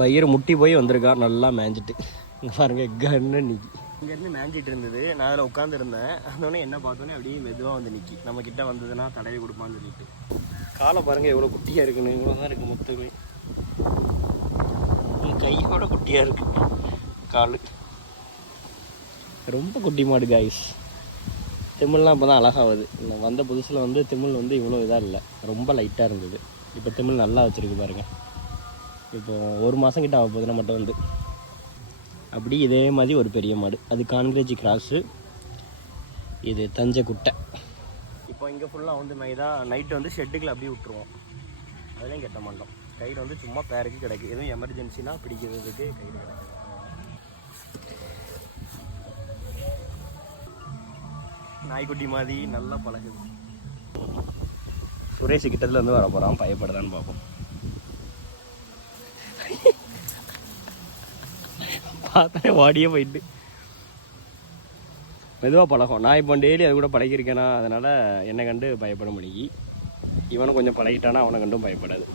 வயிறு முட்டி போய் வந்திருக்கான் நல்லா மேய்ஞ்சிட்டு. இங்கே பாருங்க கன்னு நிற்கி. இங்கேருந்து மேய்ஞ்சிட்டு இருந்தது. நான் அதில் உட்காந்துருந்தேன். அதோடனே என்ன பார்த்தோன்னே அப்படியே மெதுவாக வந்து நிற்கி. நம்மக்கிட்ட வந்ததுன்னா தடவை கொடுப்பான்னு சொல்லிட்டு. காலை பாருங்கள் எவ்வளோ குட்டியாக இருக்குன்னு. இவ்வளோ தான் இருக்குது மொத்தமே. கையோட குட்டியாக இருக்குது கால். ரொம்ப குட்டி மாடு காய்ஸ். திமிழ்லாம் இப்போ தான் அழகாகுது. நான் வந்த புதுசில் வந்து திமிழ் வந்து இவ்வளோ இதாக இல்லை, ரொம்ப லைட்டாக இருந்தது. இப்போ திமிழ் நல்லா வச்சுருக்கு பாருங்கள். இப்போ 1 மாதம் கிட்ட ஆக போகுது நம்மகிட்ட வந்து. அப்படி இதே மாதிரி ஒரு பெரிய மாடு, அது கான்கிரேஜி கிராஸு, இது தஞ்சை குட்டை. இப்போ இங்கே ஃபுல்லாக வந்து நைட்டு வந்து ஷெட்டுக்குள்ள அப்படியே விட்டுருவோம். அதெல்லாம் கெட்ட மாட்டோம். கையில் வந்து சும்மா பேருக்கு கிடைக்கும். எதுவும் எமர்ஜென்சினா பிடிக்கிறதுக்கு கையில் கிடைக்கும். நாய்க்குட்டி மாதிரி நல்லா பழகுது. சுரேஷ் கிட்டத்தில் வந்து வர போகிறான், பயப்படுதான்னு பார்ப்போம். பார்த்தாலே வாடியே போயிட்டு மெதுவாக பழகும். நான் இப்போ டெய்லி அது கூட பழகிருக்கேனா, அதனால் என்னை கண்டு பயப்பட முடியும். இவனும் கொஞ்சம் பழகிட்டானா அவனை கண்டும் பயப்படாது.